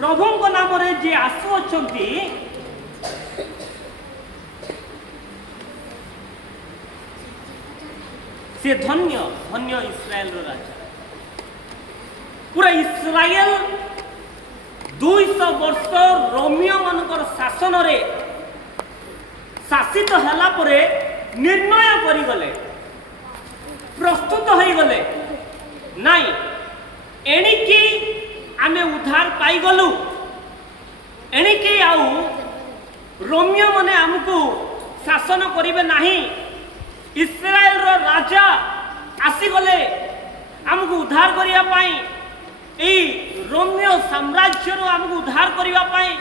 प्रभु नाम जे आसुअछंती से धन्य धन्य इस्राएल राजा। पूरा इस्राएल 200 वर्ष रोमियो मानकर शासन रे शासित होला परे निर्णय करिगले, प्रस्तुत हो गले नाई एणिकी आमे उद्धार पाई गलु, एणिकी आउ रोमियो माने हमकु शासन करिवे नाही। इस्राएल रो राजा आसी गले हमकु उद्धार करिया पाई, ए रोमियो साम्राज्य रो हमकु उद्धार करिया पाई,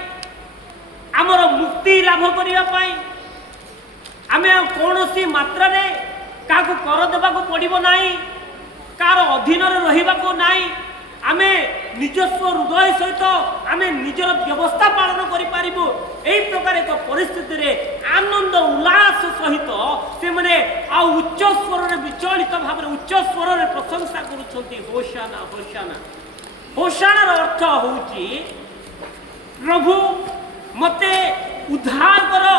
हमर मुक्ति लाभ करिया पाई। आमे कोनोसी मात्रा रे काको कर देबा को पड़िबो नाही, कार अधीन रे रहिबा को नाही। आमे निजस्व हृदय सहित आमे निजर व्यवस्था पालन करि पारिबो। एई प्रकार एक परिस्थिति रे आनंद उल्लास सहित से माने आ उच्च स्वर रे विचलित भाव रे उच्च स्वर रे प्रशंसा करूछंती होशाना होशाना। होशाना रो अर्थ होउची प्रभु मते उद्धार करो,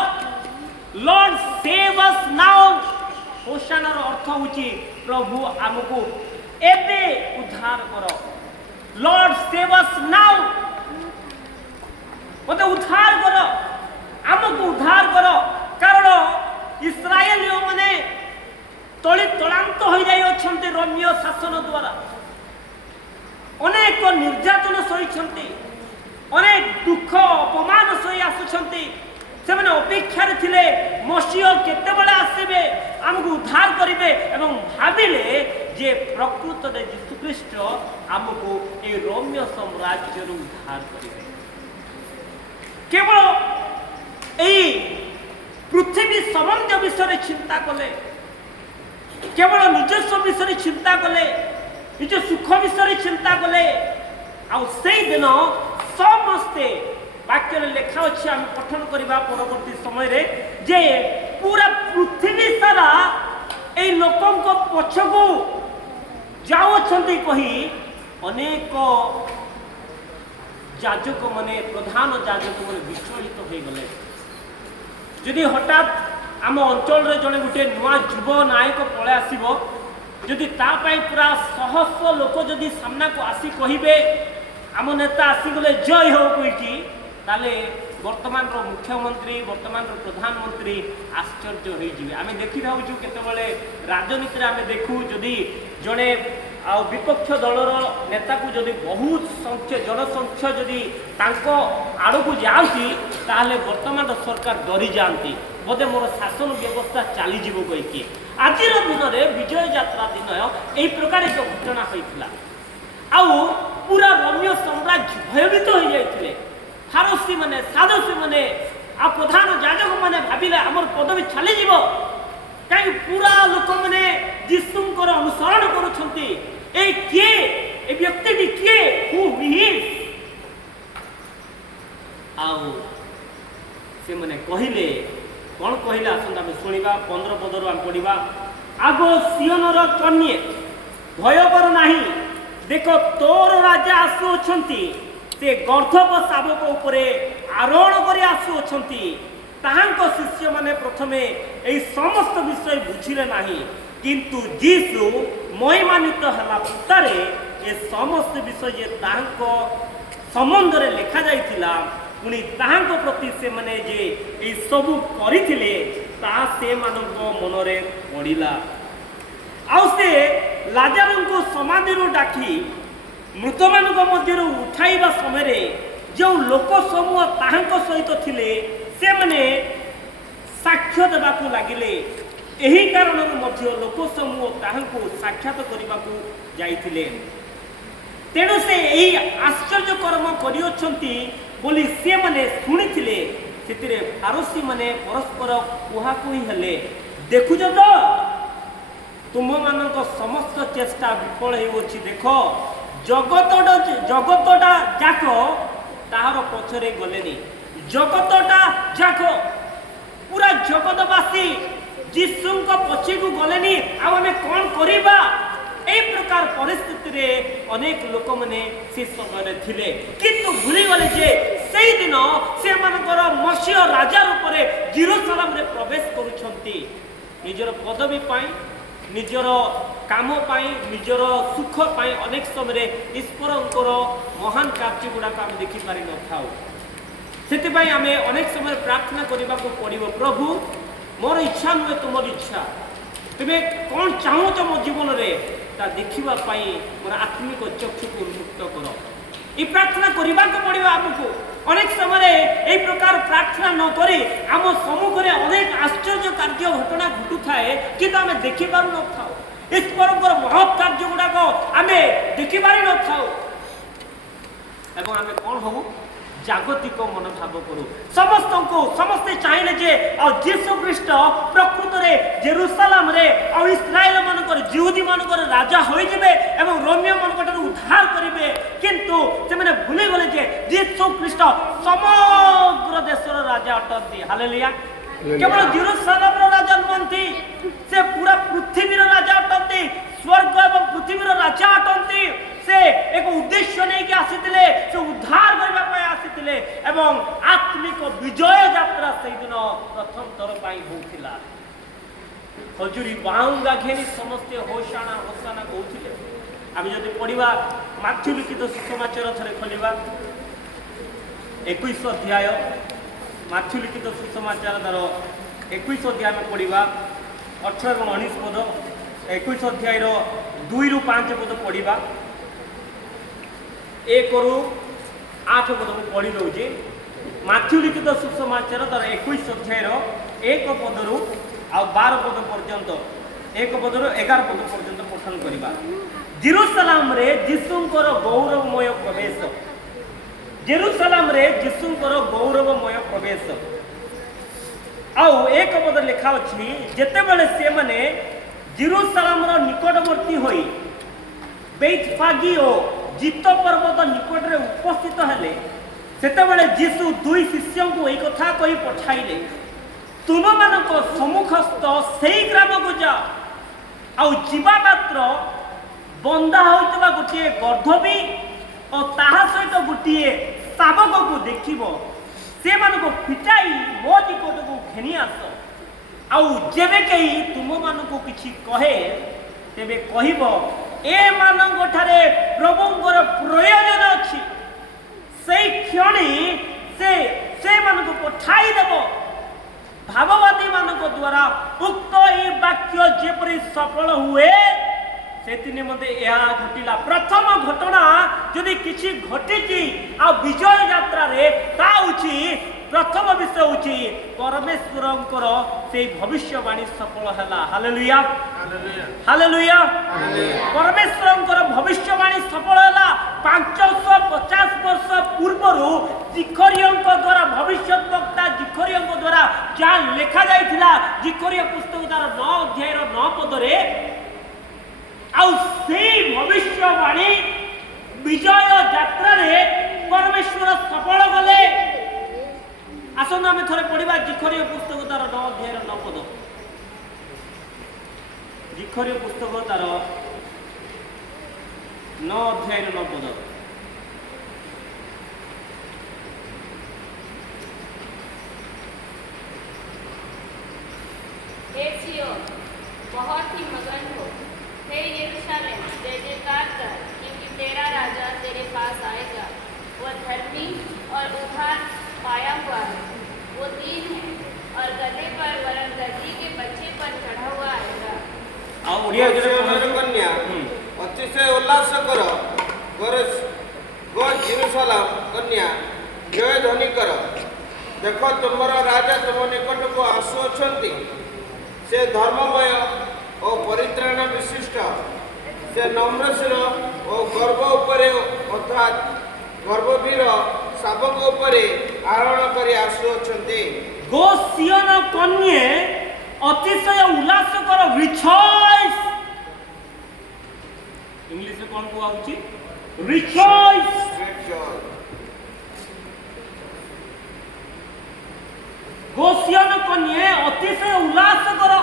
लॉर्ड सेव अस नाउ। होशाना रो अर्थ होउची प्रभु हमकु एबे उद्धार करो, लॉर्ड सेव अस नाउ। मते उद्धार करो, हमकु उद्धार करो। कारण इस्राएल माने तळी तळांत हो जाई अछंती रोमियो शासन द्वारा। अनेक निर्यातन सहिछंती, अनेक दुख अपमान सही आसुछंती। से माने अपेक्षा रे थिले मसीह केते बेले आसीबे, हमकु उद्धार करिवे एवं भाबिले जे प्रकृत रे यीशु ख्रीष्ट हमकु ए रोमियो साम्राज्य रो उद्धार करिवे। केवल ए पृथ्वी संबंध विषय चिंता कले, केवल निजस्व विषय चिंता कले, निज सुख विषय चिंता कले। आ से दिन समस्ते वाक्य लेखा अच्छे आम पठन करवा परवर्ती समय रे जे पूरा पृथ्वी सारा ए लोकों को पछकू जाउछंती कही अनेक जाजक माने प्रधान जाजक माने विचलित हो गले। जदि हठात आम अंचल रे जने गुटे नुआ युव नायक पळे आसीबो, जदि ता पई पूरा सहस्र लोक जदि सामना को आसी कहिबे आम नेता आसी गले जय हो कहिकी, ताले वर्तमान रो मुख्यमंत्री वर्तमान रो प्रधानमंत्री आश्चर्य हो जिवे। आमे देखि थाउछु केतेबेले राजनीति रे आमे देखु जदि जने आ विपक्ष दलर नेता को जदि बहुत संख्या जनसंख्या जदि तांको आड़ को जाउची ताले वर्तमान रो सरकार डरी जानती, बोधे मोर शासन व्यवस्था चली जीवो कहिकी। आजिर दिन रे विजय यात्रा दिन एई प्रकार एक घटना होइतिला। आउ पूरा रोमियो साम्राज्य भयभीत हो जाइतिले। फारसी माने सादसी माने आ प्रधान जाजक माने भाबिले हमर पदवी छाली जीवो, काई पूरा लोक माने यीशुंकर अनुसरण करूछंती। ए के ए व्यक्ति टी के हु ही इज। आउ से माने कहिले कोन कहिले आसंता हम सुनिबा 15 पदरु हम पढिबा। आगो सियोनर कन्ये भय कर नाही, देखो तोर राजा आसुछंती, से गर्धप शावक उपरे आरोहण करी आसुछंती। ताहांको शिष्य माने प्रथमे एई समस्त विषय बुझिले नाही, किंतु यीशु महिमान्वित हला पुतारे ए समस्त विषय जे ताहांको संबंध रे लिखा जाइथिला, पुनी ताहांको प्रति से माने जे एई सबु करिथिले ता से मानको मनरे पड़िला। आउ से लाजारको समाधि रो डाकी मृत मानक मध्य उठाइबा समय जो लोक समूह ताहांको सहित थिले से माने साक्ष्य देबाकू लागिले। एही कारण मध्य लोक समूह ताहांको साक्षात करबाकू जाइथिले। तेणु से एही आश्चर्य कर्म करियोछंती बोली से माने सुनिथिले। सेतिरे फारसी माने परस्पर कुहाकुही हेले, देखुछ तो तुम मानक समस्त चेष्टा विफल होउछि। देखो जगतटा जाक ताहार पछरे गलेनी, जगतटा जाक पूरा जगतवासी यीशु को पछी को गलेनी। आउ आमे कोन करिबा এই প্রকার পরিস্থিতি অনেক লোক মানে সে সময় লে কিন্তু ভুলি গলে যে সেই দিন সে মসীহ রাজার উপরে জেরুসালেমে প্রবেশ করুছন্তি নিজের পদবী পাই নিজের কাম পাই নিজের সুখ পাই অনেক সময় ঈশ্বরঙ্কর মহান কার্য গুড়াক আমি দেখিপারি নথাও সেপাই আমি অনেক সময় প্রার্থনা করা পড়ব প্রভু মোর ইচ্ছা নুহে তোমার ইচ্ছা তুমি কণ চাহুছ মো জীবনের তা দেখা মোর আত্মিক চক্ষুকে উন্মুক্ত কর এই প্রার্থনা করা পড়ব আমକୁ অনেক সময় এই প্রকার প্রার্থনা নকরি আম সম্মুখে অনেক আশ্চর্য কার্য ঘটনা ঘটুথায় কিন্তু আমি দেখিপার নথাও ঈশ্বরঙ্কর মহৎ কার্য গুড়াক আমি দেখিপারি নথাও এবং আমি কণ হবু জাগতিক মনোভাব করু সমস্তে চাইলে যে যীশু খ্রিস্ট প্রকৃতরে জেরুসালেমে ইস্রায়েল মানকর জিহুদী মানকর রাজা হয়ে যাবে এবং রোমিও মানকঠার উদ্ধার করবে কিন্তু সেমানে ভুলে গলে যে যীশু খ্রিস্ট সমগ্র দেশের রাজা অটন্তি হালেলুয়া কেবল জেরুসালেমর রাজা নুহতি সে পুরা পৃথিবীর রাজা অটন্তি স্বর্গ এবং পৃথিবীর রাজা অটন্তি সে এক উদ্দেশ্য নেই আসিলে সে উদ্ধার করা আসিলে এবং আত্মিক বিজয় যাত্রা সেই দিন প্রথম থর পাই হউছিলা খজুরি বাউঙ্গা ঘেনি সমস্তে হোসানা হোসানা কହୁଥିଲେ আমি যদি পড়িবা মাথ্যু লিখিত সুসমাচার থরে খোলিবা 21 অধ্যায় মাথ্যু লিখিত সুসমাচার তার 21 অধ্যায় আমি পড়িবা 18 এবং 19 পদ 21 অধ্যায়র 2 ରୁ 5 পদ পড়িবা 1 ରୁ 8 পদ পড়ি দଉଛି ମାଥ୍ୟୁ ଲିଖିତ ସୁସମାଚାର ତାର 21 ଅଧ୍ୟାୟର 1 ପଦରୁ ଆଉ 12 ପଦ ପର୍ଯ୍ୟନ୍ତ 1 ପଦରୁ 11 ପଦ ପର୍ଯ୍ୟନ୍ତ ପଠନ କରିବା ଜେରୁସାଲେମରେ ଯୀଶୁଙ୍କର ଗୌରବମୟ ପ୍ରବେଶ ଜେରୁସାଲେମରେ ଯୀଶୁଙ୍କର ଗୌରବମୟ ପ୍ରବେଶ ଆଉ 1 ପଦ ଲେଖା ଅଛି ଯେତେବେଳେ ସେମାନେ ଜେରୁସାଲେମର ନିକଟବର୍ତ୍ତୀ ହୋଇ ବେଥଫାଗି ଓ ଜିତ ପର୍ବତ ନିକଟରେ ଉପସ୍ଥିତ ହେଲେ ସେତେବେଳେ ଯୀଶୁ ଦୁଇ ଶିଷ୍ୟଙ୍କୁ ଏହି କଥା କହି ପଠାଇଲେ ତୁମମାନଙ୍କ ସମ୍ମୁଖସ୍ଥ ସେହି ଗ୍ରାମକୁ ଯାଅ ଆଉ ଯିବା ମାତ୍ର ବନ୍ଧା ହୋଇଥିବା ଗୋଟିଏ ଗର୍ଦ୍ଧବୀ ଓ ତାହା ସହିତ ଗୋଟିଏ ଶାବକକୁ ଦେଖିବ ସେମାନଙ୍କୁ ଫିଟାଇ ମୋ ନିକଟକୁ ଘେନି ଆସ ଆଉ ଯେବେ କେହି ତୁମମାନଙ୍କୁ କିଛି କହେ ତେବେ କହିବ ଏମାନଙ୍କଠାରେ ପ୍ରଭୁଙ୍କର ପ୍ରୟୋଜନ ଅଛି সেই ক্ষণে সেମାନଙ୍କୁ পঠাই দেব ভাববাদী ମାନଙ୍କ দ্বারা উক্ত এই বাক্য যেপরি সফল হুয়ে সেতি নিমন্তে ଏହା ঘটিলা প্রথম ঘটনা যদি কিছু ঘটিছি আর বিজয় যাত্রারে তা হচ্ছে প্রথম বিষয় হচ্ছে পরমেশ্বরঙ্কর সেই ভবিষ্যবাণী সফল হেলা হালেলুয়া হালেলুয়া পরমেশ্বরঙ্কর ভবিষ্যবাণী সফল হেলা 550 বর্ষ পূর্বরু জিখরিয়ଙ୍କ দ্বারা ভবিষ্যৎ বক্তা জিখরিয়ଙ୍କ দ্বারা যা লেখা যাইছিলা জিখরিয় পুস্তক তার 9 অধ্যায়ের 9 পদরে ଆଉ সেই ভবিষ্যবাণী বিজয় যাত্রারে পরমেশ্বর সফল গলে আসুন আমি থরে পড়িবা জিখরিয় পুস্তক তার 9 অধ্যায়ের 9 পদ জিখরিয় পুস্তক তার 9 অধ্যায়ের 9 পদ बहुत ही मगन हो हे यरूशलेम जय जयकार कर क्योंकि तेरा राजा तेरे पास आएगा वह धर्मी और उद्धार पाया हुआ है वो दीन है और गधे पर वरन गधी के बच्चे पर चढ़ा हुआ आएगा कन्या अतिशय उल्लास करो गो जेरुसलेम कन्या जय ध्वनि कर देखो तुमर राजा तुम निकट को आसुअछंती से धर्ममय और परित्राण विशिष्ट से नम्रशील और गर्व उपरे अर्थात गर्भवीर शाबक उपरे आरोहण करी आसुअछंती गो सियन कन्ये अतिशय उल्लास कर रिजॉइस इंग्लिश में कौन को आउची रिजॉइस गो सियन कन्ये अतिशय उल्लास कर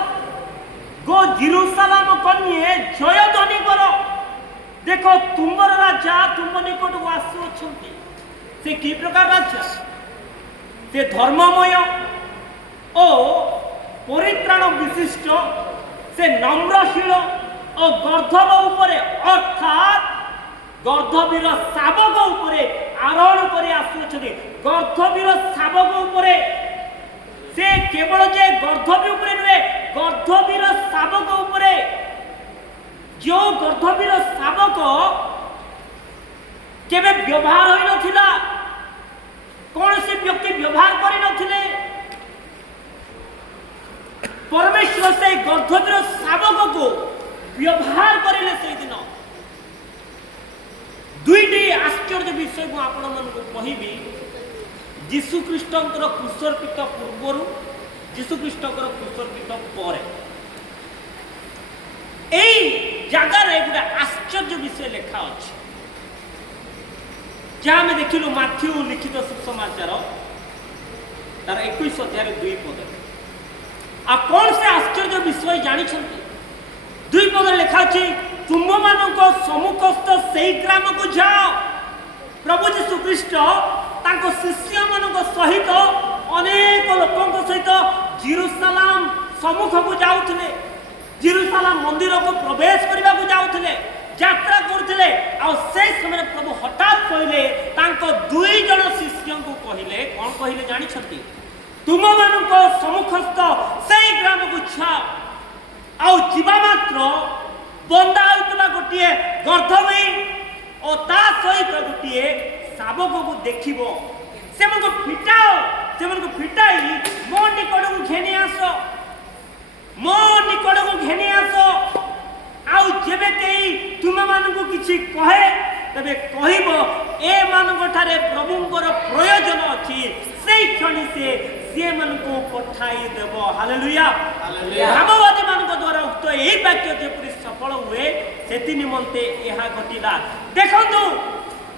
गो जेरुसालेम कन्ये जय ध्वनि करो देख तुमर राजा तुम निकट को आसुअछंती से कि प्रकार राजा से धर्ममय ओ परित्राण विशिष्ट से नम्रशील और गर्धव उपरे अर्थात गर्धवीर शावक उपरे आरोहण करे आसुछथि गर्धवीर शावक उपरे से केवल जे गर्धवी उपरे नुहे गर्धवीर शावक उपरे जो गर्धवीर शावक केबे व्यवहार होई नथिला कौन से व्यक्ति व्यवहार करि नथिले परमेश्वर से गर्धवीर शावक को व्यवहार करिले से दिन दुईटी आश्चर्य विषय को आपण मन को कहिबी यीशु ख्रीष्टंकर क्रूसर्पित पूर्वरु यीशु ख्रीष्टंकर क्रूसर्पित परे एई जगह रे गुडा आश्चर्य विषय लिखा अछि जहाँ में देखिलु माथ्यू लिखित सुसमाचार तार 21 अध्याय 2 पद आ कौन से आश्चर्य विषय जानी छंती 2 पद लिखा अछि तुम मानक सम्मुखस्थ सेई ग्राम को जाओ प्रभु यीशु ख्रीष्ट तांको शिष्य मानक सहित अनेक लोकंक सहित जेरूसलाम सम्मुख को जाउथले जेरूसलाम मंदिर को प्रवेश करबा को जाउथले यात्रा करथिले आ से समय प्रभु हठात कहले तांको 2 जण शिष्य को कहले कोन कहले जानि छथि तुम मानक सम्मुखस्थ सेई ग्राम को जाओ आ जीवा मात्र बंदा होइतबा गोटिए गर्धवी और ता सहित गोटिए शावक को देखिबो से मन को फिटाओ से मन को फिटाई मो निकट को घेनी आसो मो निकट को घेनी आसो आउ जेबे केई तुम मान को किछि कहे तबे कहिबो ए मानक ठारे प्रभुंकर प्रयोजन अछि सेई क्षणी से मन को पठाई देबो हालेलुया भाववादी मान को द्वारा उक्त एई वाक्य जेपरि सफल हुए सेति निमंते एहा घटिला देखंतु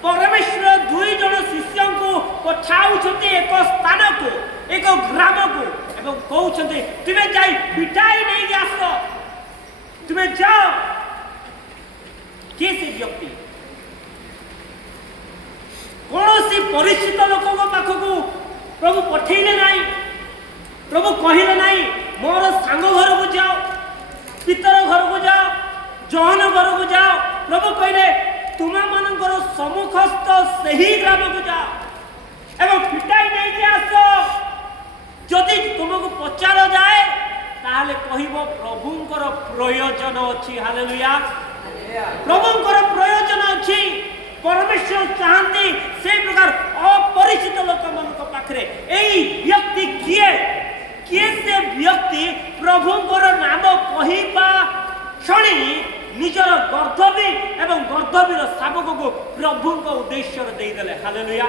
परमेश्वर 2 जण शिष्य को पठाउछते एक स्थान को एक ग्राम को एवं कहउछते तुमे जाई पिटाई नहीं आसो तुमे जाओ के से व्यक्ति कौन परिचित लोक पाख को प्रभु पठेले नहीं प्रभु कहले नहीं मोर सांग घर को जाओ पितर घर को जाओ जहन घर को जाओ प्रभु कहले तुम मानकर सम्मुखस्थ सही ग्राम को जाओ एवं पिटाई नहीं के आसो जदि तुमको पचार जाए ताहले कहिबो प्रभुंकर प्रयोजन अछि हालेलुया प्रभुंकर प्रयोजन अछि परमेश्वर चाहती से प्रकार अपरिचित लोक मान पाखरे एई व्यक्ति किए किए से व्यक्ति प्रभुंकर नाम कहिबा क्षणी निजर गर्धवी एवं गर्धवीर शावक को प्रभुंक उद्देश्य दे देले हालेलुया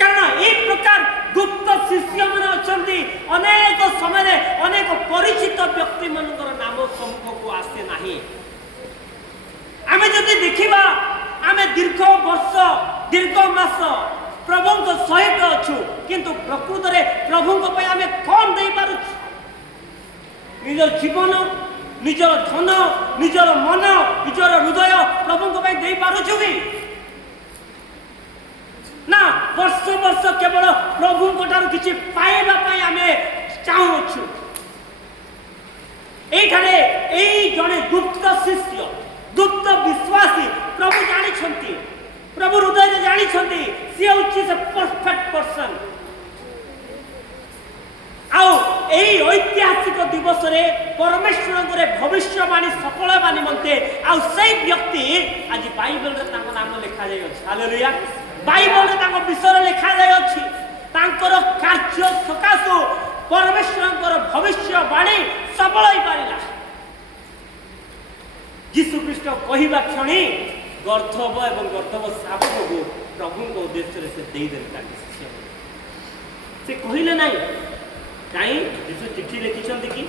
कारण एक प्रकार गुप्त शिष्य मन अछंती अनेक समय अनेक परिचित व्यक्ति मानकर नाम सम्मुख को आसे नाही आमे जदि देखिबा आमे दीर्घ वर्ष दीर्घ मास प्रभुंक सहित अछु किंतु प्रकृत रे प्रभुंक पय आमे कोन देई पारु निजर जीवन निजर धन निजर मन निजर हृदय प्रभुंक पय देई पारु कि ना वर्ष वर्ष केवल प्रभुंक ठार किछि पाइबा पय आमे चाहू छु एठारे एई जने गुप्त शिष्य गुप्त विश्वासी प्रभु जानी छंती प्रभु हृदय जानी छंती सी होछि से परफेक्ट पर्सन आउ एई ऐतिहासिक दिवस रे परमेश्वर करे भविष्यवाणी सफल हेबा निमंते आउ सेई व्यक्ति आज बाइबल रे तांको नाम लिखा जाय अछि हालेलुया बाइबल रे तांको विषय लिखा जाय अछि तांकर कार्य सकासो परमेश्वरंकर भविष्यवाणी सफल होई पारिला यीशु ख्रीष्ट कहवा क्षणी गर्धव एवं गर्धव शावक को प्रभु को उद्देश्य से दे देले से कहले नहीं कहीं यीशु चिट्ठी लिखिछंती कि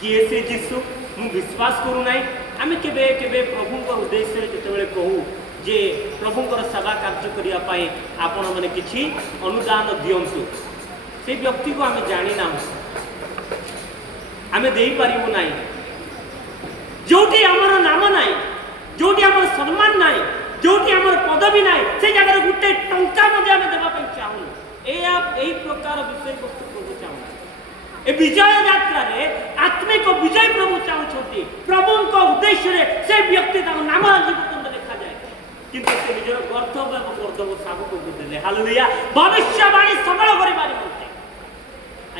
किए से यीशु मु विश्वास करू नहीं आमे केबे केबे प्रभु को उद्देश्य जेतेबेले कहू जे प्रभु को सेवा कार्य करिया पाए आपण माने किछि अनुदान दियंतु से व्यक्ति को आमे जानि ना आमे देई पारिबो नहीं जोटी आमर नाम नाई जोटी आमर सम्मान नाई जोटी आमर पदवी नाई से जगह गुटे टंका मध्य आम देवा चाहूँ यही प्रकार विषय वस्तु प्रभु चाहूँ ए विजय यात्रा रे आत्मिक विजय प्रभु चाहूँ प्रभु उद्देश्य से व्यक्ति नाम आज पर्यटन देखा जाए किंतु से निजर कर्तव्य कर्तव्य साबुक देले हालेलुया भविष्यवाणी सबल करिबार मते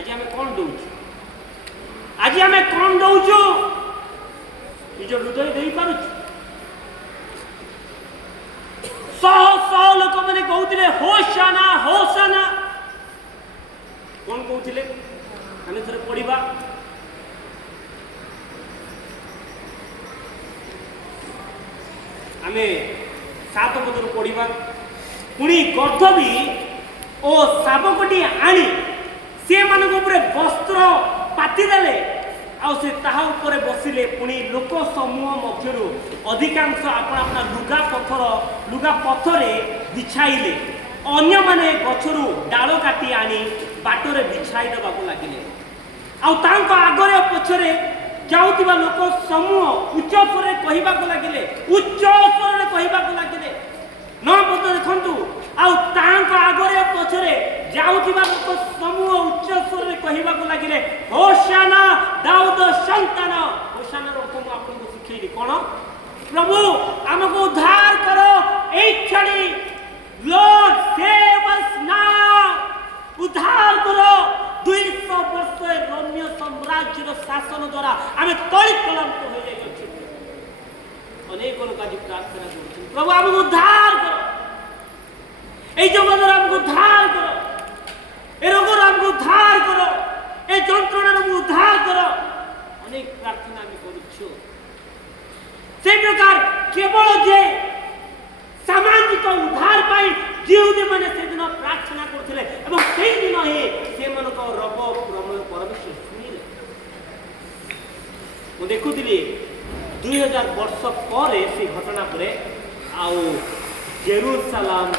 आज आमे कोन दउछु आज आमे कोन दउछु निज हृदय देई पारुछु सौ लोक माने कहउतिले होशाना होशाना कोन कहउतिले आमे थरे पढिबा आमे 7 पदर पढ़ा पुणी गर्धवी और शावकटी आनी से मान वस्त्र पातिदेले से बसिले पुणी लोक समूह मध्य अधिकांश अपना अपना लुगा पथरे बिछाइले अन्य माने गछरु डाल काटी आनी बाटरे बिछाई देवाक लगिले आगरे पछरे जाउतिबा लोक समूह उच्च स्वर कहवाक लगिले उच्च स्वर कहवाक लगिले न पद देखंतु आगरे पछरे जाउतिबा लोक समूह उच्च स्वर कहवाक लगिले होशाना दाऊद संतान होशाना अर्थ मु आपको सिखैली कोन प्रभु हमको उद्धार करो एई क्षणी लॉर्ड सेव अस नाउ उद्धार करो 200 वर्ष रोमियो साम्राज्य शासन द्वारा आम तलित कलंक हो जाइए अनेक लोग आज प्रार्थना कर प्रभु हमको उद्धार करो ए जगत हमको उद्धार करो ए रोग हमको उद्धार करो ए जंत्रणा हमको उद्धार करो अनेक प्रार्थना आम करूँ से प्रकार केवल जे सामाजिक उद्धार पाई जीवदे मैंने से दिन प्रार्थना करथिले एवं सेई दिन ही से मनक रब प्रमेय परमेश्वर सुनिले मु देखुथिली 2000 वर्ष पर से घटना परे आउ जेरूसालेम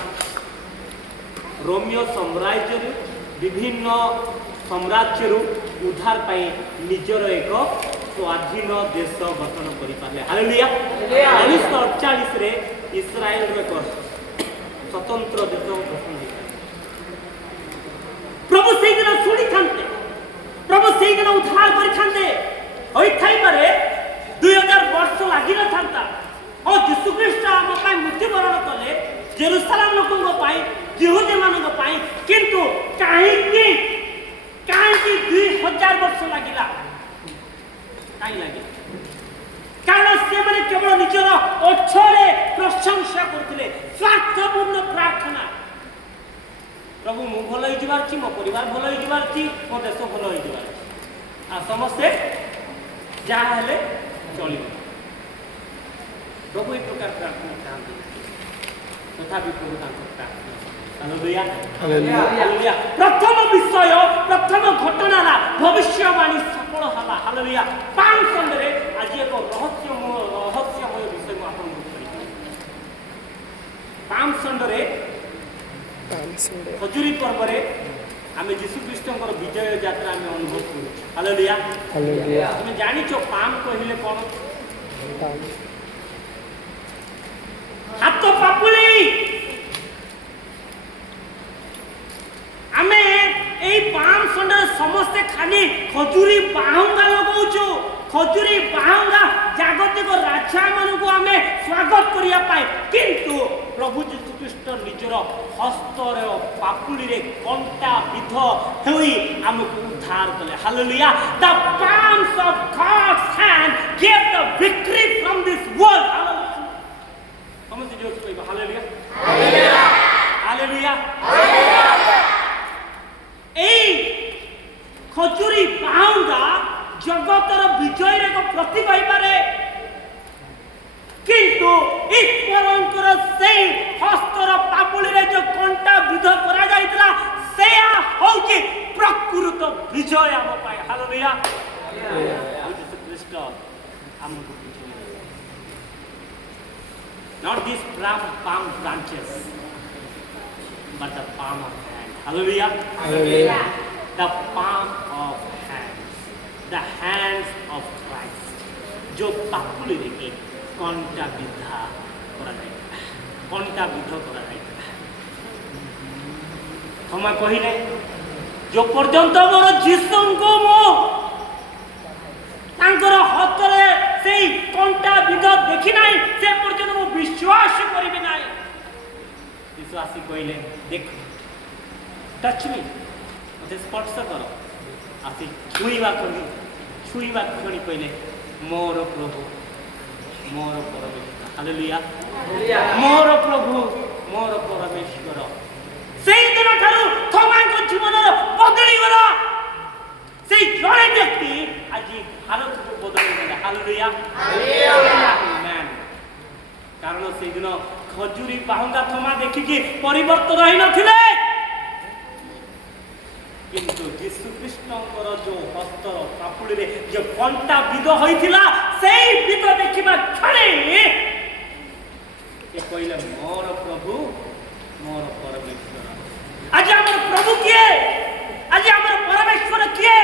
रोमियो साम्राज्य विभिन्न साम्राज्य उद्धार पाई निजर एक स्वाधीन देश गठन करि पाले हालेलुया 1948 रे इस्राएल एक स्वतंत्र देश गठन प्रभु से दिन शुणी थांते प्रभु से दिन उद्धार करि थांते होई थाई पारे 2000 वर्ष लागि न थांता और यीशु ख्रीष्ट हम पाई मृत्युवरण कले जेरूसालेम लोकन पाई यहूदी मानन पाई किंतु काहे कि 2000 वर्ष लागिला काई लागिला कारण से माने केवल निजर ओछरे प्रशंसा करथिले स्वार्थपूर्ण प्रार्थना प्रभु मु भलो होई जिबार छी मो परिवार भलो होई जिबार छी मो देश भलो होई जिबार आ समस्ते जा हेले चली प्रभु एक प्रकार प्रार्थना चाहते तथापि प्रभु तांको प्रार्थना हालेलुया हालेलुया प्रथम विषय प्रथम घटना भविष्यवाणी सफल हला हालेलुया पान संदरे आज एक रहस्यमय विषय को आपन करि पान संदरे खजुरी पर्व रे आमे यीशु ख्रीष्टकर विजय यात्रा आमे अनुभव करू हालेलुया हालेलुया तुम जानि छो पान कहिले कोन हाथ पापुली आमे एई पान संडे समस्ते खाली खजुरी बाहुंगा लगाउछु खजुरी बाहुंगा जागतिक राजा मानकु आमे स्वागत करिया पाए किंतु प्रभु यीशु ख्रीष्ट निजर हस्तर पापुली रे कंटा विध होई हमकु उद्धार कले hallelujah the palms of God's hand gave the victory from this world hallelujah समझ जो कहबो हालेलुया हालेलुया हालेलुया हालेलुया এই খজুরি বাহুঙ্গা জগতর বিজয়ের এক প্রতীক হইপারে কিন্তু ঈশ্বরଙ୍କର সেই হস্তর পাপুলিরে যে কণ্টা বিধ করা যাইতলা সেয়া হউকি প্রকৃত বিজয় আম পাই হালেলুয়া যীশু খ্রিস্ট আমকু বিজয় not these palm branches but the palm of Hallelujah. Hallelujah. The palm of hands. The hands of Christ. जो पापुली की कंटा विधा कंटा विध कर थमा कहले जो पर्यंत मोर जीशु को मो हतरे से कंटा विध देखी ना से पर्यंत मो विश्वास करी ना। विश्वासी कहले देख टच मी मत स्पर्श कर आसी छुईवा क्षणी कहले मोर प्रभु मोर परमेश्वर हालेलुया मोर प्रभु मोर परमेश्वर से दिन ठारू थमा जीवन बदली गला से जड़े व्यक्ति आज भारत को बदली गला हालेलुया आमेन। कारण से दिन खजुरी बाहुंगा थमा देखिकी परिवर्तन होई नथिले किंतु यीशु कृष्णकर जो हस्तर पापुड़ी रे जो कंटा विध होइथिला सेई विध देखिबा क्षणे ए कहले मोर प्रभु मोर परमेश्वर। आज हमर प्रभु किए आज हमर परमेश्वर किए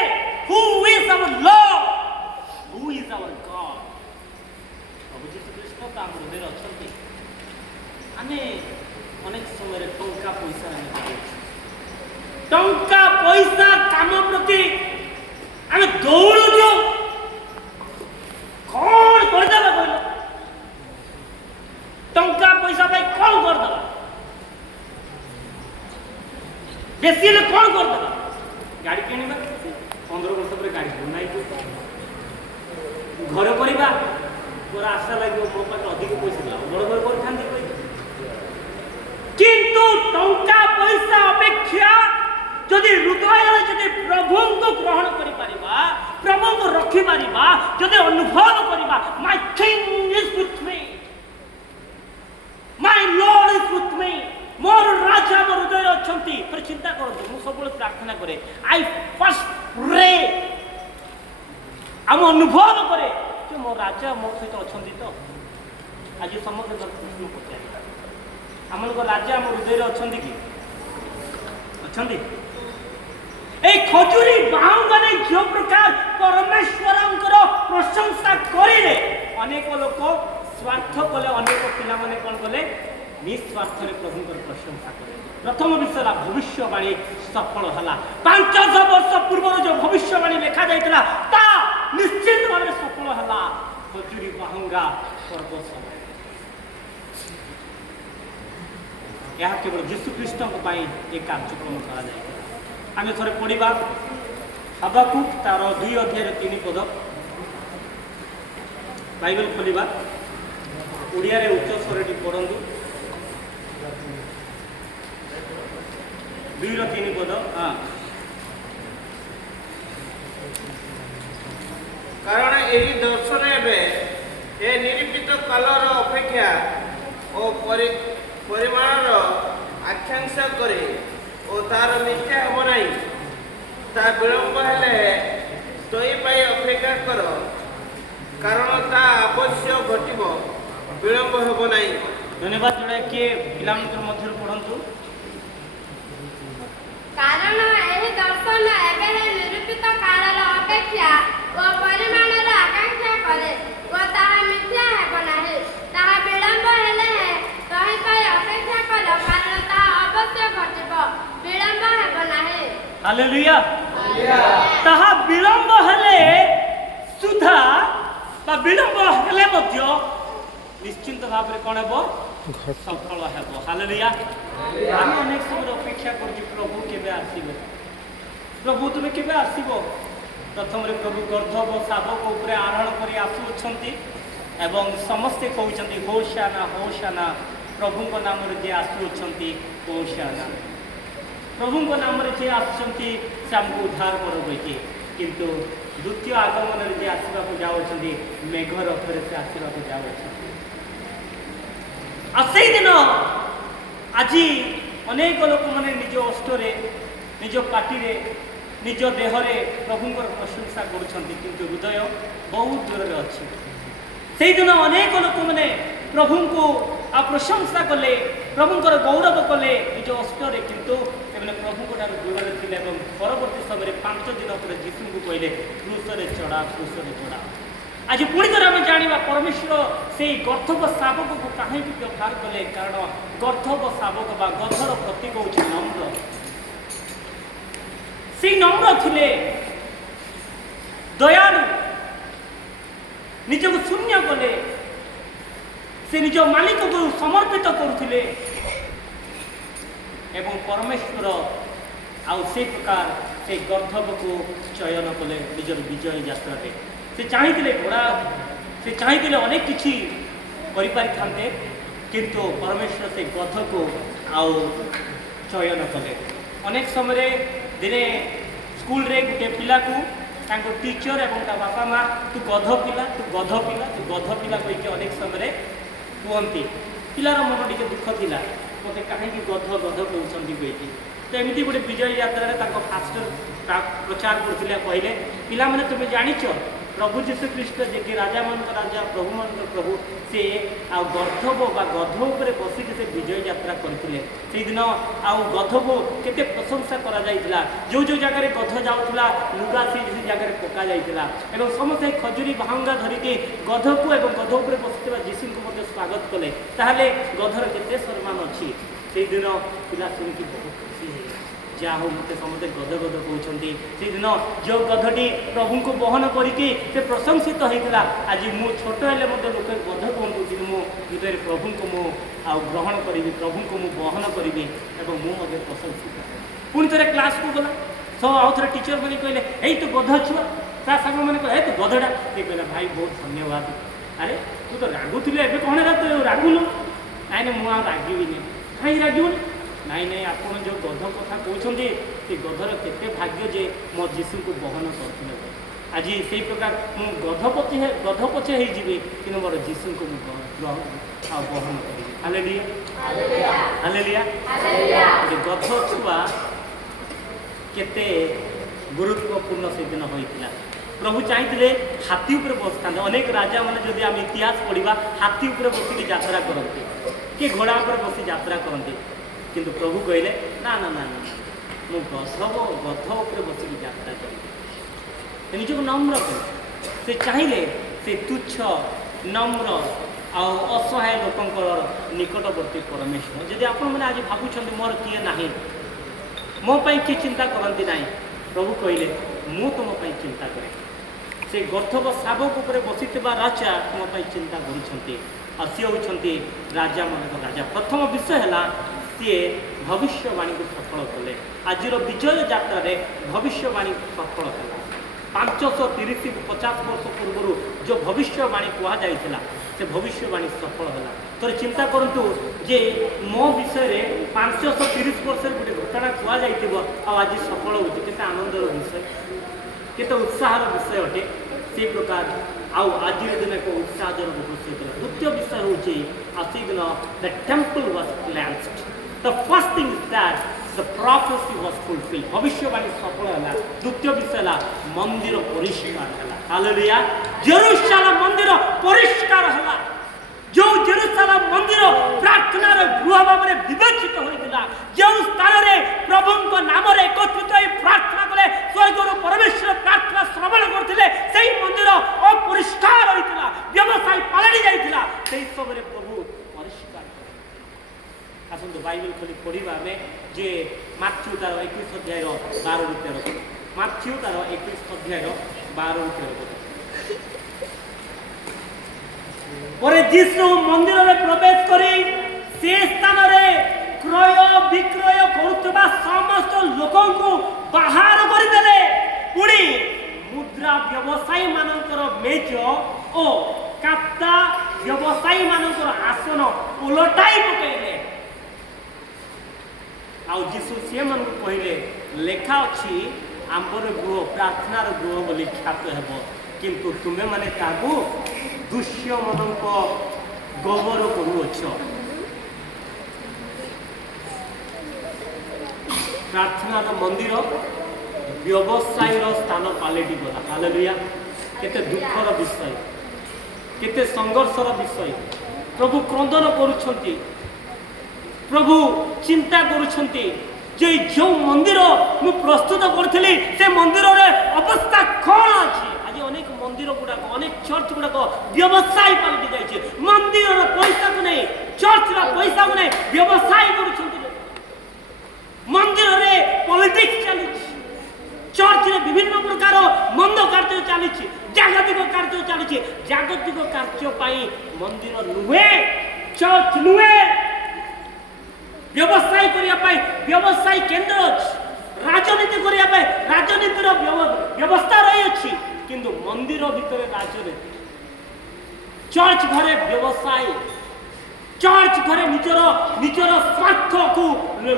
who is our lord who is our god. प्रभु यीशु कृष्ण तो हमर हृदय अछंती आमे अनेक समय टंका पैसा टंका पैसा काम प्रति आम दौड़ू कौन करदे कहल टंका पैसा पाई कौन करदे बेसी ले कौन करदे गाड़ी किणवा 15 वर्ष पर गाड़ी बनाई घर करवा मोर आशा लगे मो पाखे अधिक पैसा बड़ घर कर किंतु टंका पैसा अपेक्षा जदि हृदय जदि प्रभु को ग्रहण करि परिबा प्रभु को रखि परिबा जदि अनुभव परिबा my king is with me my lord is with me मोर राजा मोर हृदय अछंती पर चिंता करतो मु सब प्रार्थना करे आई फर्स्ट प्रे हम अनुभव करे कि मोर राजा मोर सहित अछंती तो आज समस्त प्रश्न पचारे हमन को राजा मोर हृदय अछंती कि अछंती ए खजुरी बाहुंगाने जो प्रकार परमेश्वरंकर प्रशंसा करिले अनेक लोक स्वार्थ कले अनेक पिला माने कोन कले निस्वार्थ रे प्रभु कर प्रशंसा करे। प्रथम विषय भविष्यवाणी सफल हला 500 वर्ष पूर्व जो भविष्यवाणी लिखा जाइतला ता निश्चित भाबे सफल हला खजुरी बाहुंगा पर्व समय यह केवल यीशु कृष्ण को पाई एक कार्यक्रम करा जाए। आम थे पढ़ा हबाकुक तार 2 अध्याय 3 पद बाइबल खोलिबा ओडिया रे उच्च स्वरटी पढ़ंतु 2-3 पद हाँ कारण यही दर्शन ए निरूपित कालर अपेक्षा और परिमाणर आकांक्षा करे और तार मिथ्या हम नहीं ता विलंब हेले तई पाई अपेक्षा कर कारण ता अवश्य घटिब विलंब हेब नहीं। धन्यवाद जोड़ा किए पिलामंत्र मध्य पढ़ंतु कारण एही दर्शन एबे निरूपित कालर अपेक्षा ओ परिमाणर आकांक्षा करे ओ ताहा मिथ्या हेब नाही ताहा विलंब हेले तई पाई अपेक्षा कर कारण ताहा अवश्य घटिब विलंब हेब नाही। हालेलुया ताहा विलंब हेले सुधा बा विलंब हेले मध्य निश्चिंत भाव में कौन हेबो सफल हेबो। हालेलुया हम अनेक समय अपेक्षा करछि प्रभु केबे आसीबो प्रभु तुमे केबे आसीबो। प्रथम रे प्रभु गर्धव शाबक ऊपर आरोहण करी आसुछंती एवं समस्ते कहउछंती होशाना होशाना प्रभु को नाम रे जे आसुछंती होशाना प्रभु को नाम रे जे आसुछंती से हमको उद्धार करबे कि किंतु द्वितीय आगमन रे जे आसीबा को जाउछंती मेघ रथरे से आसीबा को जाउछंती आ सेई दिन आज अनेक लोक माने निज अष्टरे निज पार्टी निज देहरे प्रभु प्रशंसा करुछंती किंतु हृदय बहुत दूर रे अछि। सेई दिन अनेक लोक माने प्रभु को प्रशंसा कले प्रभु गौरव कले निज अष्टरे किंतु से प्रभु को दूर थे परवर्ती समय 5 दिन पर जीशु को कहले क्रूस रे चढ़ा आज पुणी थोड़े आम जाना परमेश्वर से गर्थब शावक को कहीं व्यवहार कले कारण गर्थब शावक बा गधर प्रतीक हूँ नम्र से नम्र थिले दयालु निज को शून्य कले से निज मालिक को समर्पित करुले एवं परमेश्वर आउ से प्रकार से गर्थब को चयन कले निजर विजय यात्रा से चाहिए घोड़ा से चाहिए अनेक किसी करे किंतु परमेश्वर से गध को आउ चयन कले अनेक समय दिने स्कूल रे गोटे पिला को टीचर एवं बापा माँ तू गध पिला तू गध पिला तू गध पिला कहीकि अनेक समय कहती पिलार मन टे दुख थिला मत कहीं गध गध कहते कहीकि तो एमती गोटे विजय यात्रा फास्टर प्रचार करते कहले पिला माने तुम्हें जानिच प्रभु जीशु ख्रीष्ट जे कि राजा मान राजा प्रभु मान प्रभु से आउ गधब बा गध उपर बसिक से विजय यात्रा करते से दिन आउ गध को केते प्रशंसा करा जाइतिला जो जो जगह गध जाउथला लुगा से जगह पका जाइतिला एवं समस्त खजुरी भांगा धरिके गध को एवं गध उपर बसिथिबा जीशु को मते स्वागत कले ताहले गधर केते सम्मान अछि से दिन पिला सुनिकी बहुत खुशी है जहाँ हो मत समस्त गद गद कहते से दिन जो गधटी प्रभु को बहन करके प्रशंसित होता आज मु छोट हेले लोक गध कहूँ कि मुझे प्रभु को मु आ ग्रहण करी प्रभु को मु बहन करी और मुझे प्रशंसित पुणी थे क्लास को गला सब आउ थे टीचर मैंने कहले यही तो गध छुआ ता सांग मैंने कहले तू गधटा ये कहला भाई बहुत धन्यवाद अरे तू तो रागुले एवं कौन तू रागुन नाई मुझे रागिनी कहीं रागुनि नाई नाई आप जो गध कथा कहते से गधर केते भाग्य जे मो जीशु को बहन करते आज से प्रकार मुझे गध पछे होगी कि मोर जीशु को बहन करी हालेलुया हालेलुया गध छुआ केते गुरुत्वपूर्ण से दिन होता प्रभु चाहिए हाथी उपर बसता अनेक राजा मैंने जब आम इतिहास पढ़ा हाथी उपर बसिक यात्रा करते कि घोड़ा उपर बसी यात्रा करते किंतु प्रभु कहले ना ना ना मु गध उपर बसिक यात्रा करी निजक नम्र कर से चाहिए से तुच्छ नम्र आउ असहाय लोकंकर निकटवर्ती परमेश्वर जदि आपण मैंने आज भावुं मोर किए ना मो किए चिंता करती ना प्रभु कहले मु तुम चिंता करे से गर्थब शावक उपर बसी राजा तुम चिंता कर सी होती राजा मान राजा प्रथम विषय है सी भविष्यवाणी को सफल कले आज विजय यात्रा भविष्यवाणी सफल है 530-50 वर्ष पूर्व जो भविष्यवाणी कहुला से भविष्यवाणी सफल है तो चिंता करूँ जे मो विषय 530 वर्ष गोटे घटना कहुई आज सफल होते आनंदर विषय केते उत्साहर विषय अटे से प्रकार आउ आज दिन एक उत्साहजनक विषय द्वितीय विषय हूँ आज दिन the temple was cleansed the first thing is that the prophecy was fulfilled भविष्यवाणी सफल है द्वितीय विषय है मंदिर परिष्कार है हालेलुया जेरूशलेम मंदिर परिष्कार है जो जेरूशलेम मंदिर प्रार्थनार गृह भाव में विवेचित होता जो स्थान में प्रभु नाम एकत्रित हो प्रार्थना कले स्वर्गर परमेश्वर प्रार्थना श्रवण करते से मंदिर अपरिष्कार होता व्यवसाय पलटि जाता समय प्रभु परिष्कार आसतु बाइबल खोली पढ़ा आम जे माथ्यू तार 21 अध्याय 12-13 माथ्यू तार 21 अध्याय 12-13 पर जीशु मंदिर में प्रवेश करी से स्थान में क्रय विक्रय करुवा समस्त लोकों को बाहर करदे पुणी मुद्रा व्यवसायी मानकर मेज और काप्ता व्यवसायी मानकर आसन उलटाई पकड़े आउ जीशु सी मन कहले लेखा अच्छी आंबर गृह प्रार्थनार गृह बोली ख्यात हेब किंतु तुम्हें माने ताकू दुष्य मन गोबर करुअछ प्रार्थनार मंदिर व्यवसाय स्थान पलटि गला हालेलुया केते दुखर विषय केते संघर्षर विषय प्रभु क्रंदन करुछंती प्रभु चिंता करुछंती जे जो मंदिर मु प्रस्तुत करथिली से मंदिर रे अवस्था कौन अछि आज अनेक मंदिर गुडा अनेक चर्च ବ୍ୟବସାୟୀ ପାଲଟି ଯାଇଛି। ମନ୍ଦିରର ପଇସାକୁ ନେଇ, ଚର୍ଚ୍ଚର ପଇସାକୁ ନେଇ ବ୍ୟବସାୟ କରୁଛନ୍ତି। ମନ୍ଦିରରେ ପଲିଟିକ୍ସ ଚାଲିଛି, ଚର୍ଚ୍ଚରେ ବିଭିନ୍ନ ପ୍ରକାର ମନ୍ଦ କାର୍ଯ୍ୟ ଚାଲିଛି, ଜାଗତିକ କାର୍ଯ୍ୟ ଚାଲିଛି। ଜାଗତିକ କାର୍ଯ୍ୟ ପାଇଁ ମନ୍ଦିର ନୁହେଁ, ଚର୍ଚ୍ଚ ନୁହେଁ। ବ୍ୟବସାୟ କରିବା ପାଇଁ ବ୍ୟବସାୟ କେନ୍ଦ୍ର ଅଛି, ରାଜନୀତି କରିବା ପାଇଁ ରାଜନୀତିର ବ୍ୟବସ୍ଥା ରହିଅଛି, କିନ୍ତୁ ମନ୍ଦିର ଭିତରେ ରାଜନୀତି। ଚର୍ଚ୍ଚ ଘରେ ବ୍ୟବସାୟ, ଚର୍ଚ୍ଚ ଘରେ ନିଜର ସ୍ୱାର୍ଥକୁ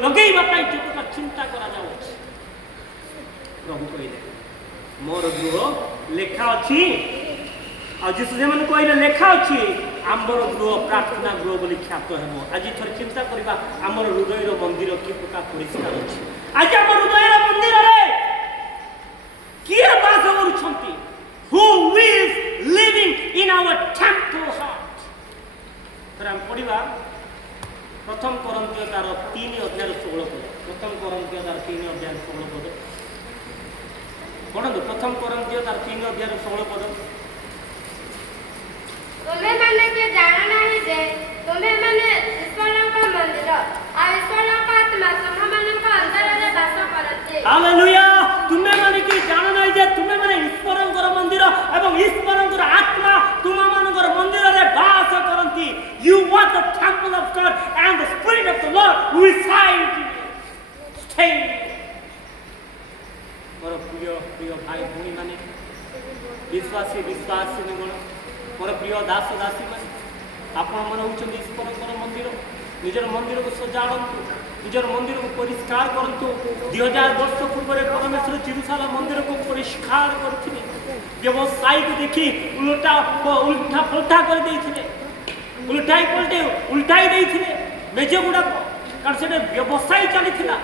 ଲଗେଇବା ପାଇଁ ଯେତେଟା ଚିନ୍ତା କରାଯାଉଛି। ପ୍ରଭୁ କହିଲେ ମୋର ଗୃହ ଲେଖା ଅଛି, ଆଉ ଯୀଶୁ ସେମାନେ କହିଲେ ଲେଖା ଅଛି ଆମର ଗୃହ ପ୍ରାର୍ଥନା ଗୃହ ବୋଲି ଖ୍ୟାତ ହେବ। ଆଜି ଥରେ ଚିନ୍ତା କରିବା ଆମର ହୃଦୟର ମନ୍ଦିର କି ପ୍ରକାର ପରିଷ୍କାର ଅଛି। ଆଜି ଆମ ହୃଦୟର ମନ୍ଦିରରେ କିଏ ବାସ କରୁଛନ୍ତି? Who is living in our temple heart? ଥରେ ଆମେ ପଢିବା ପ୍ରଥମ କରନ୍ଥୀୟ ତାର 3 ଅଧ୍ୟାୟ 16 ପଦ। ପ୍ରଥମ କରନ୍ଥୀୟ ତାର 3 ଅଧ୍ୟାୟ 16 ପଦ ପଢନ୍ତୁ। ପ୍ରଥମ କରନ୍ଥୀୟ ତାର 3 ଅଧ୍ୟାୟ 16 ପଦ। ତୁମେମାନେ କିଏ ଜାଣ ନାହିଁ ଯେ ତୁମେମାନେ ଈଶ୍ୱରଙ୍କ ମନ୍ଦିର, ଆଉ ଈଶ୍ୱରଙ୍କ ଆତ୍ମା ତୁମମାନଙ୍କ ଅନ୍ତରରେ ବାସ କରନ୍ତି। ହାଲେଲୁୟା। ତୁମେମାନେ କି ଜାଣ ନାହିଁ ଯେ ତୁମେମାନେ ଈଶ୍ୱରଙ୍କର ମନ୍ଦିର ଏବଂ ଈଶ୍ୱରଙ୍କର ଆତ୍ମା ତୁମମାନଙ୍କର ମନ୍ଦିରରେ ବାସ କରନ୍ତି। You are the temple of God and the spirit of the Lord resides in you. Stay. ମୋର ପ୍ରିୟ ଭାଇ ଭଉଣୀ ମାନେ, ବିଶ୍ୱାସୀ ଗଣ, ମୋର ପ୍ରିୟ ଦାସ ଦାସୀ ମାନେ, ଆପଣମାନେ ହେଉଛନ୍ତି ଈଶ୍ୱରଙ୍କର ମନ୍ଦିର। ନିଜର ମନ୍ଦିରକୁ ସଜାଡ଼ନ୍ତୁ, ନିଜର ମନ୍ଦିରକୁ ପରିଷ୍କାର କରନ୍ତୁ। 2000 ବର୍ଷ ପୂର୍ବରେ ପରମେଶ୍ୱର ଜେରୁସାଲେମ ମନ୍ଦିରକୁ ପରିଷ୍କାର କରିଥିଲେ। ବ୍ୟବସାୟୀକୁ ଦେଖି ଉଲ୍ଟା ପଲ୍ଟା କରିଦେଇଥିଲେ, ଉଲ୍ଟାଇ ଦେଇଥିଲେ ମେଜ ଗୁଡ଼ାକ, କାରଣ ସେଟା ବ୍ୟବସାୟ ଚାଲିଥିଲା।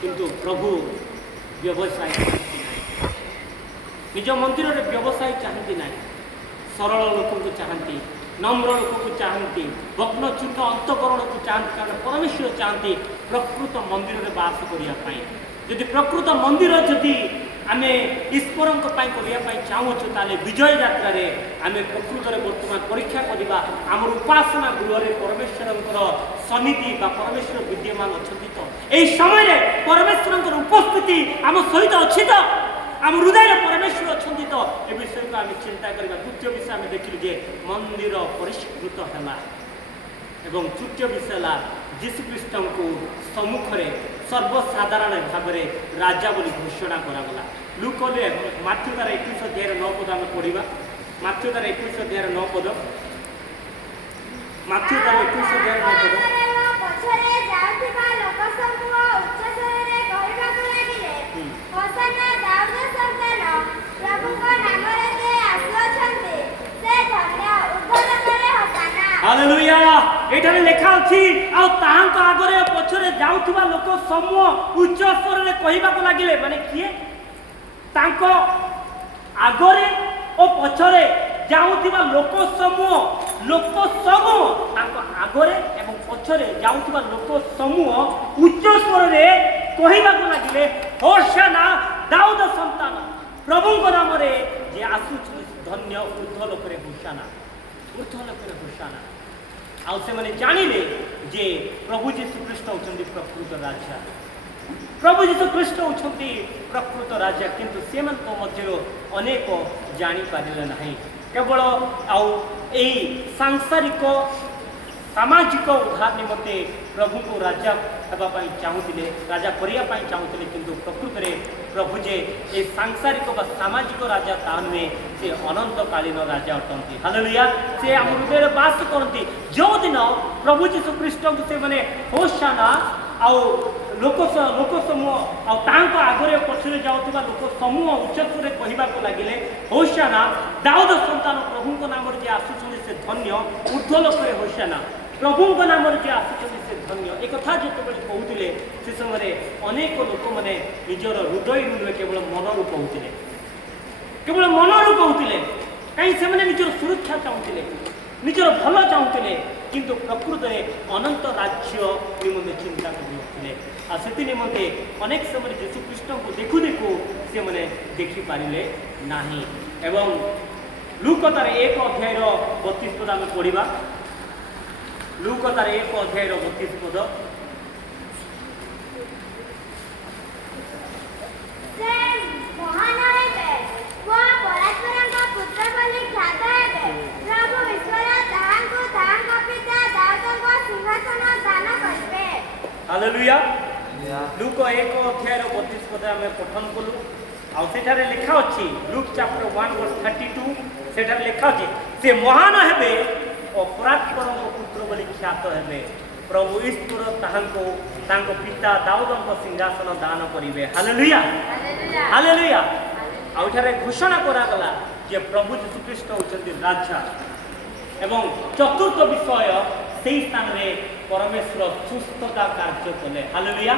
କିନ୍ତୁ ପ୍ରଭୁ ବ୍ୟବସାୟ ନିଜ ମନ୍ଦିରରେ ବ୍ୟବସାୟ ଚାହାନ୍ତି ନାହିଁ। ସରଳ ଲୋକଙ୍କୁ ଚାହାନ୍ତି, ନମ୍ର ଲୋକଙ୍କୁ ଚାହାନ୍ତି, ଭଗ୍ନଚୂର୍ଣ୍ଣ ଅନ୍ତଃକରଣକୁ ଚାହାନ୍ତି। କାରଣ ପରମେଶ୍ୱର ଚାହାନ୍ତି ପ୍ରକୃତ ମନ୍ଦିରରେ ବାସ କରିବା ପାଇଁ। ଯଦି ପ୍ରକୃତ ମନ୍ଦିର ଯଦି ଆମେ ଈଶ୍ୱରଙ୍କ ପାଇଁ କରିବା ପାଇଁ ଚାହୁଁଛୁ, ତାହେଲେ ବିଜୟ ଯାତ୍ରାରେ ଆମେ ପ୍ରକୃତରେ ବର୍ତ୍ତମାନ ପରୀକ୍ଷା କରିବା ଆମର ଉପାସନା ଗୃହରେ ପରମେଶ୍ୱରଙ୍କର ସନ୍ନିଧି ବା ପରମେଶ୍ୱର ବିଦ୍ୟମାନ ଅଛନ୍ତି ତ? ଏହି ସମୟରେ ପରମେଶ୍ୱରଙ୍କର ଉପସ୍ଥିତି ଆମ ସହିତ ଅଛି ତ? ଆମ ହୃଦୟରେ ପରମେଶ୍ୱର ଅଛନ୍ତି ତ? ଏ ବିଷୟକୁ ଆମେ ଚିନ୍ତା କରିବା। ତୃତୀୟ ବିଷୟ ଆମେ ଦେଖିଲୁ ଯେ ମନ୍ଦିର ପରିଷ୍କୃତ ହେଲା, ଏବଂ ତୃତୀୟ ବିଷୟ ହେଲା ଯୀଶୁଖ୍ରୀଷ୍ଟଙ୍କୁ ସମ୍ମୁଖରେ ସର୍ବସାଧାରଣ ଭାବରେ ରାଜା ବୋଲି ଘୋଷଣା କରାଗଲା। ଲୁକରେ ମାଥ୍ୟୁ ତାର 21 ଅଧ୍ୟାୟର 9 ପଦ ଆମେ ପଢ଼ିବା। ମାଥ୍ୟୁ ତାର 21 ଅଧ୍ୟାୟର 9 ପଦ। ମାଥ୍ୟୁ ତାର 21 ଅଧ୍ୟାୟର 9 ପଦ। ପଛରେ ଯାଉଥିବା ଲୋକ ସମୂହ ଉଚ୍ଚ ସ୍ୱରରେ କହିବାକୁ ଲାଗିଲେ, ହୋଶାନା ଦାଉଦ ସନ୍ତାନ, ପ୍ରଭୁଙ୍କ ନାମରେ ଯେ ଆସୁଅଛନ୍ତି ସେ ଧନ୍ୟ, ଉର୍ଦ୍ଧ୍ୱଲୋକରେ ହୋଶାନା। ହାଲେଲୁୟା। ଏଠାରେ ଲେଖା ଅଛି, ଆଉ ତାହାଙ୍କ ଆଗରେ ପଛରେ ଯାଉଥିବା ଲୋକ ସମୂହ ଉଚ୍ଚ ସ୍ୱରରେ କହିବାକୁ ଲାଗିଲେ। ମାନେ କିଏ? ତାଙ୍କ ଆଗରେ ଓ ପଛରେ ଯାଉଥିବା ଲୋକ ସମୂହ ତାଙ୍କ ଆଗରେ ଏବଂ ପଛରେ ଯାଉଥିବା ଲୋକ ସମୂହ ଉଚ୍ଚ ସ୍ୱରରେ କହିବାକୁ ଲାଗିଲେ, ହୋଶାନା ଦାଉଦ ସନ୍ତାନ, ପ୍ରଭୁଙ୍କ ନାମରେ ଯେ ଆସୁଛନ୍ତି ଧନ୍ୟ, ଉର୍ଦ୍ଧ୍ୱଲୋକରେ ହୋଶାନା। ଆଉ ସେମାନେ ଜାଣିଲେ ଯେ ପ୍ରଭୁ ଯୀଶୁଖ୍ରୀଷ୍ଟ ହେଉଛନ୍ତି ପ୍ରକୃତ ରାଜା। ପ୍ରଭୁ ଯୀଶୁଖ୍ରୀଷ୍ଟ ହେଉଛନ୍ତି ପ୍ରକୃତ ରାଜା। କିନ୍ତୁ ସେମାନଙ୍କ ମଧ୍ୟରୁ ଅନେକ ଜାଣିପାରିଲେ ନାହିଁ। କେବଳ ଆଉ ଏହି ସାଂସାରିକ ସାମାଜିକ ଉଦ୍ଧାର ନିମନ୍ତେ ପ୍ରଭୁଙ୍କୁ ରାଜା ହେବା ପାଇଁ ଚାହୁଁଥିଲେ, ରାଜା କରିବା ପାଇଁ ଚାହୁଁଥିଲେ। କିନ୍ତୁ ପ୍ରକୃତରେ ପ୍ରଭୁ ଯେ ଏ ସାଂସାରିକ ବା ସାମାଜିକ ରାଜା ତାହା ନୁହେଁ, ସେ ଅନନ୍ତକାଳୀନ ରାଜା ଅଟନ୍ତି। ହାଲେଲୁୟା। ସେ ଆମ ହୃଦୟରେ ବାସ କରନ୍ତି। ଯେଉଁଦିନ ପ୍ରଭୁ ଯୀଶୁଖ୍ରୀଷ୍ଟଙ୍କୁ ସେମାନେ ହୋଶାନା ଆଉ ଲୋକ ସମୂହ ଆଉ ତାଙ୍କ ଆଗରେ ପଛରେ ଯାଉଥିବା ଲୋକ ସମୂହ ଉଚ୍ଚସ୍ୱରରେ କହିବାକୁ ଲାଗିଲେ, ହୋଶାନା ଦାଉଦ ସନ୍ତାନ, ପ୍ରଭୁଙ୍କ ନାମରେ ଯିଏ ଆସୁଛନ୍ତି ସେ ଧନ୍ୟ, ଉର୍ଦ୍ଧ୍ୱଲୋକରେ ହୋଶାନା, ପ୍ରଭୁଙ୍କ ନାମରେ ଯିଏ ଆସୁଛନ୍ତି ସେ ଧନ୍ୟ। ଏ କଥା ଯେତେବେଳେ କହୁଥିଲେ ସେ ସମୟରେ ଅନେକ ଲୋକମାନେ ନିଜର ହୃଦୟରୁ ନୁହେଁ, କେବଳ ମନରୁ କହୁଥିଲେ। କାହିଁକି ସେମାନେ ନିଜର ସୁରକ୍ଷା ଚାହୁଁଥିଲେ, ନିଜର ଭଲ ଚାହୁଁଥିଲେ। କିନ୍ତୁ ପ୍ରକୃତରେ ଅନନ୍ତ ରାଜ୍ୟ ନିମନ୍ତେ ଚିନ୍ତା କରୁନଥିଲେ। ଆଉ ସେଥି ନିମନ୍ତେ ଅନେକ ସମୟରେ ଯୀଶୁଖ୍ରୀଷ୍ଟଙ୍କୁ ଦେଖୁ ଦେଖୁ ସେମାନେ ଦେଖିପାରିଲେ ନାହିଁ। ଏବଂ ଲୁକ ତାର 1 ଅଧ୍ୟାୟର 32 ପଦ ଆମେ ପଢ଼ିବା। ଲୁକ ତାର 1 ଅଧ୍ୟାୟର 32 ପଦ। ସେ ମହାନ ହେବେ ଓ ପରସ୍ପରଙ୍କ ପୁତ୍ର ବୋଲି ଖ୍ୟାତ ହେବେ। ପ୍ରଭୁ ଈଶ୍ୱର ତାହାଙ୍କୁ ତାହାଙ୍କ ପିତା ଦାଉଦଙ୍କ ସିଂହାସନ ଦାନ କରିବେ। ହାଲେଲୁୟା। ଲୁକ 1 ଅଧ୍ୟାୟର 32 ପଦ ଆମେ ପଠନ କଲୁ। ଆଉ ସେଠାରେ ଲେଖା ଅଛି ଲୁକ୍ ଚାପ୍ଟର 1 verse 32 ସେଠାରେ ଲେଖା ଅଛି ସେ ମହାନ ହେବେ ଓ ପରାତ୍ପରଙ୍କ ପୁତ୍ର ବୋଲି ଖ୍ୟାତ ହେବେ। ପ୍ରଭୁ ଈଶ୍ୱର ତାହାଙ୍କୁ ତାଙ୍କ ପିତା ଦାଉଦଙ୍କ ସିଂହାସନ ଦାନ କରିବେ। Hallelujah hallelujah. ଆଉ ଏଠାରେ ଘୋଷଣା କରାଗଲା ଯେ ପ୍ରଭୁ ଯୀଶୁଖ୍ରୀଷ୍ଟ ହେଉଛନ୍ତି ରାଜା। ଏବଂ ଚତୁର୍ଥ ବିଷୟ ସେହି ସ୍ଥାନରେ ପରମେଶ୍ୱର ସୁସ୍ଥତା କାର୍ଯ୍ୟ କଲେ। ହାଲେଲୁୟା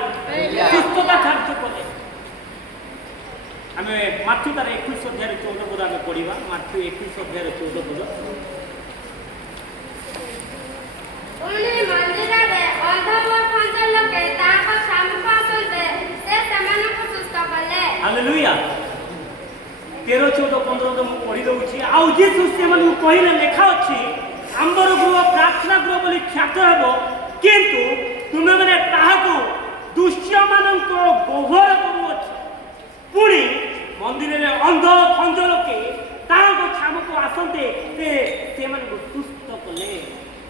ସୁସ୍ଥତା କାର୍ଯ୍ୟ କଲେ। ଆମେ ମାଥ୍ୟୁ ତାର 21 ଅଧ୍ୟାୟରେ 14 ପଦ ଆମେ ପଢ଼ିବା। ମାଥ୍ୟୁ 21 ଅଧ୍ୟାୟରେ 14 ପଦ। ପୁଣି ମନ୍ଦିରରେ ଅନ୍ଧ ଓ ଖଞ୍ଜ ଲୋକେ ତାଙ୍କ ସାମ୍ନାକୁ ଆସନ୍ତେ ସେ ସେମାନଙ୍କୁ ସୁସ୍ଥ କଲେ। ହାଲେଲୁୟା। 13, 14, 15 ମୁଁ ପଢ଼ି ଦେଉଛି। ଆଉ ଯୀଶୁ ସେମାନଙ୍କୁ କହିଲେ ଲେଖା ଅଛି ଆମ୍ବର ଗୃହ ପ୍ରାର୍ଥନା ଗୃହ ବୋଲି ଖ୍ୟାତ ହେବ, କିନ୍ତୁ ତୁମେମାନେ ତାହାକୁ ଦୁଷ୍ୟମାନଙ୍କ ଗୋବର କରୁଅଛ। ପୁଣି ମନ୍ଦିରରେ ଅନ୍ଧ ଖଞ୍ଜ ଲୋକେ ତାଙ୍କ ଛାମକୁ ଆସନ୍ତେ ସେମାନଙ୍କୁ ସୁସ୍ଥ କଲେ।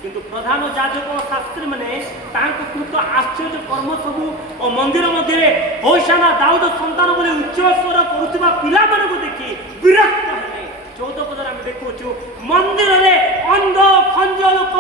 କିନ୍ତୁ ପ୍ରଧାନ ଯାଜକ ଓ ଶାସ୍ତ୍ରୀମାନେ ତାଙ୍କ କୃତ ଆଶ୍ଚର୍ଯ୍ୟ କର୍ମ ସବୁ ଓ ମନ୍ଦିର ମଧ୍ୟରେ ହୋଶାନା ଦାଉଦ ସନ୍ତାନ ବୋଲି ଉଚ୍ଚ ସ୍ୱର କରୁଥିବା ପିଲାମାନଙ୍କୁ ଦେଖି ବିରକ୍ତ ହେଲେ। 14 ପଦରେ ଆମେ ଦେଖୁଛୁ ମନ୍ଦିରରେ ଅନ୍ଧ ଖଞ୍ଜ ଲୋକ